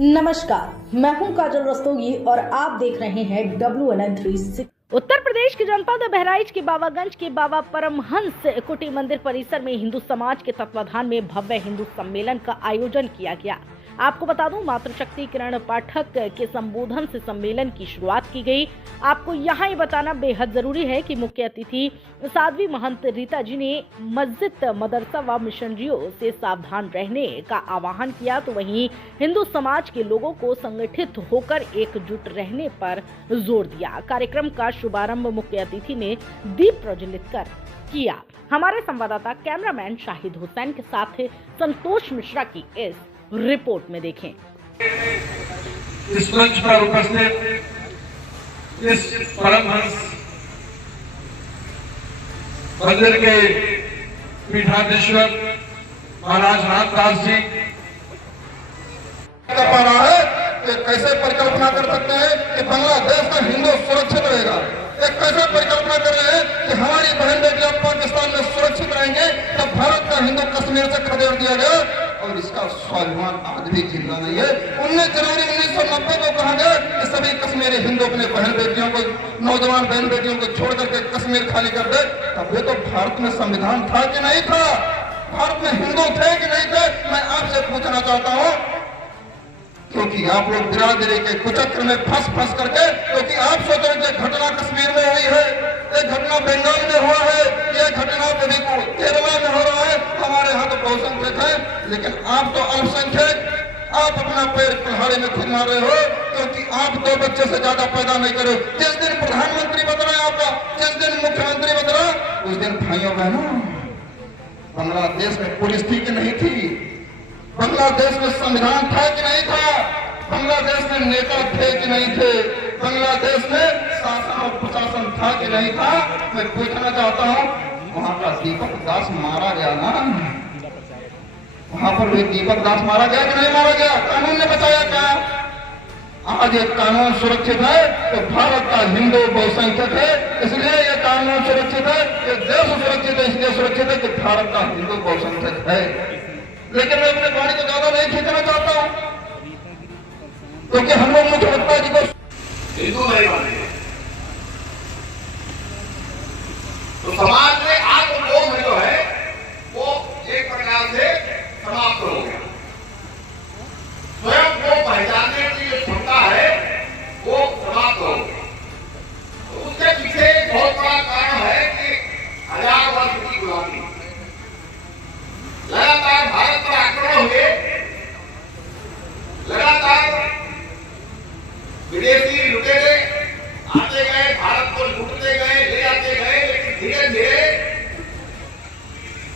नमस्कार, मैं हूं काजल रस्तोगी और आप देख रहे हैं WNN 360। उत्तर प्रदेश की जनपद बहराइच के बाबागंज के बाबा परमहंस कुटी मंदिर परिसर में हिंदू समाज के तत्वाधान में भव्य हिंदू सम्मेलन का आयोजन किया गया। आपको बता दूं, मातृशक्ति किरण पाठक के संबोधन से सम्मेलन की शुरुआत की गई। आपको यहाँ ये बताना बेहद जरूरी है कि मुख्य अतिथि साध्वी महंत रीता जी ने मस्जिद, मदरसा व मिशनरियों से सावधान रहने का आह्वान किया, तो वहीं हिंदू समाज के लोगों को संगठित होकर एकजुट रहने पर जोर दिया। कार्यक्रम का शुभारंभ मुख्य अतिथि ने दीप प्रज्वलित कर किया। हमारे संवाददाता कैमरामैन शाहिद हुसैन के साथ संतोष मिश्रा की इस रिपोर्ट में देखें। इस मंच पर उपस्थित इस परमहंस मंदिर के पीठाधीश्वर महाराज रामदास जी कर पा रहा है कि कैसे परिकल्पना कर सकते हैं कि बांग्लादेश का हिंदू सुरक्षित रहेगा। एक कैसे परिकल्पना कर रहे हैं कि हमारी बहन बेटियां पाकिस्तान में सुरक्षित रहेंगे, तब भारत का हिंदू कश्मीर से खदेड़ दिया गया और इसका स्वाभिमान आज भी जिंदा नहीं है। 19 जनवरी 1990 को कहा गया कि सभी कश्मीरी हिंदू अपने बहन बेटियों को, नौजवान बहन बेटियों को छोड़ करके कश्मीर खाली कर दे। तब ये तो भारत में संविधान था कि नहीं था? भारत में हिंदू थे कि नहीं थे? मैं आपसे पूछना चाहता हूँ, क्योंकि आप लोग बिरादरी के कुचक्र में फंस करके, क्योंकि आप सोच रहे हैं घटना कश्मीर में हुई है, एक घटना बंगाल में हुआ है, यह घटना कभी केरला में हो रहा है। हमारे यहाँ तो बहुसंख्यक है, लेकिन आप तो अल्पसंख्यक। आप अपना पैर कुल्हाड़ी में खुद मार रहे हो, क्योंकि आप 2 बच्चे से ज्यादा पैदा नहीं करो। जिस दिन प्रधानमंत्री बदला आपका, जिस दिन मुख्यमंत्री बदला, उस दिन भाइयों बहनों बांग्लादेश में पुलिस थी कि नहीं थी? बांग्लादेश में संविधान था कि नहीं था? बांग्लादेश में नेता थे कि नहीं थे? बांग्लादेश में शासन और प्रशासन था कि नहीं था? मैं पूछना चाहता हूँ, वहाँ का दीपक दास मारा गया ना? वहाँ पर भी दीपक दास मारा गया कि नहीं मारा गया? कानून ने बचाया क्या? आज ये कानून सुरक्षित है तो भारत का हिंदू बहुसंख्यक है, इसलिए ये कानून सुरक्षित है। ये देश सुरक्षित है इसलिए सुरक्षित है कि भारत का हिंदू बहुसंख्यक है। लेकिन मैं अपने वाणी को ज्यादा नहीं खींचना चाहता हूं, क्योंकि हम लोग मुख्यमंत्री जी को हिंदू नहीं माने तो समाज में आत्मबोध जो है वो एक प्रकार से समाप्त हो गया। स्वयं को पहचानने की जो क्षमता है वो समाप्त हो गई। तो उसके पीछे एक बहुत बड़ा कारण है कि 1000 वर्ष की गुलामी, लगातार भारत पर आक्रमण हुए, लगातार विदेशी लुटेरे आते गए, भारत को लूटते गए, ले आते गए, लेकिन धीरे धीरे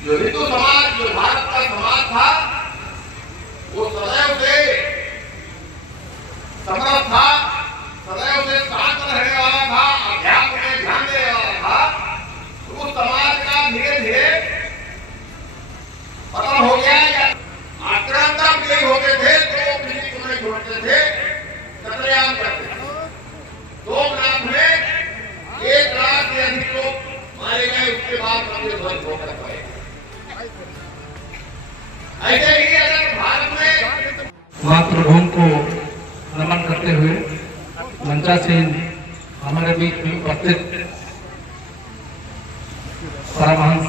जो हिंदू समाज, जो भारत का समाज था, वो सदैव से समर्थ था, सदैव से शांत रहने वाला था, अध्यात्म में ध्यान देने वाला था। तो उस समाज का धीरे धीरे पतन हो गया। या आक्रामक नहीं होते थे तो किसी को नहीं छोड़ते थे, कतलेआम करते थे। 2 लाख में 1 लाख से अधिक लोग मारे गए, उसके बाद मंदिर ध्वस्त होकर गए। ऐसे ही अगर भारत में मातृभूमि को नमन करते हुए मंचासीन हमारे बीच में उपस्थित परमहंस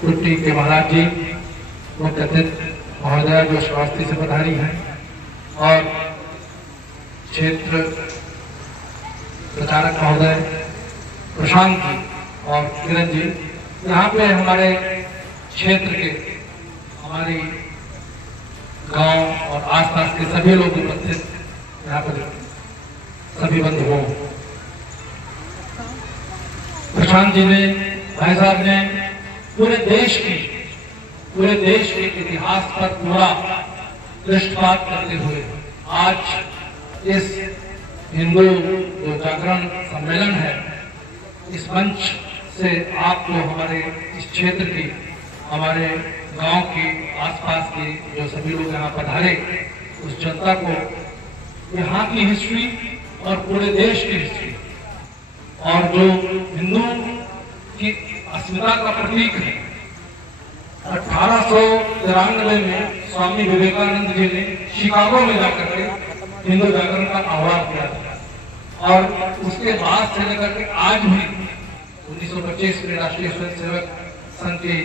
कुटी के महाराज जी, मुख्य अतिथि महोदय जो श्रावस्ती से पधारी हैं, और क्षेत्र प्रचारक महोदय प्रशांत जी और किरण जी, यहाँ पे हमारे क्षेत्र के, हमारी गांव और आसपास के सभी लोग उपस्थित, यहाँ पर सभी बंधुओं, प्रशांत जी ने, भाई साहब ने पूरे देश के इतिहास पर पूरा दृष्टिपात करते हुए आज इस हिंदू जो जागरण सम्मेलन है, इस मंच से आपको हमारे इस क्षेत्र की, हमारे गांव के आसपास के जो सभी लोग यहाँ पधारे, उस जनता को यहाँ की हिस्ट्री और पूरे देश की हिस्ट्री और जो हिंदू की अस्मिता का प्रतीक है, 1893 में स्वामी विवेकानंद जी ने शिकागो में जाकर के हिंदू जागरण का आह्वान किया था और उसके बाद से लेकर के आज भी 1925 में राष्ट्रीय स्वयंसेवक संघ की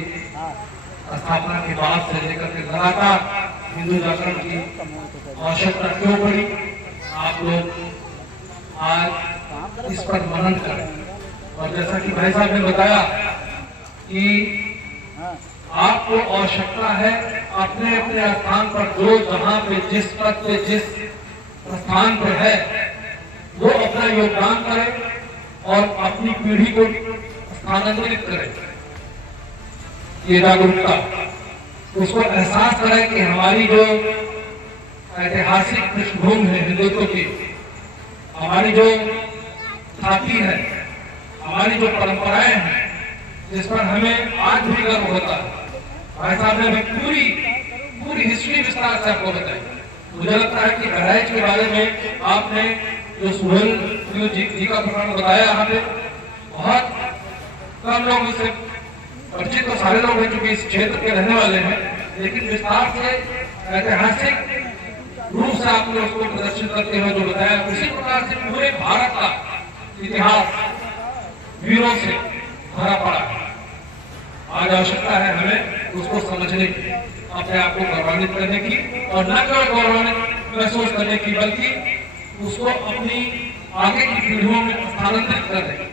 स्थापना के बाद से लेकर के लगातार हिंदू जागरण की आवश्यकता क्यों पड़ी, आप लोग आज इस पर मनन करें। और जैसा कि भाई साहब ने बताया कि आपको आवश्यकता है अपने अपने स्थान पर जो जहां पे जिस पद पे जिस स्थान पर है वो अपना योगदान करे और अपनी पीढ़ी को स्थानांतरित करे। ये जागरूकता उसको एहसास करे कि हमारी जो ऐतिहासिक पृष्ठभूमि है हिंदुत्व की, हमारी जो छाती है, हमारी जो परंपराएं हैं जिस पर हमें आज भी गर्व होता है। भाई साहब ने हमें पूरी हिस्ट्री विस्तार से आपको बताई। मुझे लगता है कि बहराइच के बारे में आपने जो सुहेल जी का प्रकरण बताया, यहाँ पे बहुत कम लोग इससे परिचित तो सारे लोग हैं क्योंकि इस क्षेत्र के रहने वाले हैं, लेकिन विस्तार से ऐतिहासिक रूप से आपने उसको प्रदर्शित करते हुए जो बताया, उसी प्रकार से पूरे भारत का इतिहास वीरों से भरा पड़ा है। आज आवश्यकता है हमें उसको समझने की, अपने आप को गौरवान्वित करने की और न केवल गौरवान्वित महसूस करने की बल्कि उसको अपनी आगे की पीढ़ियों में स्थानांतरित करने की।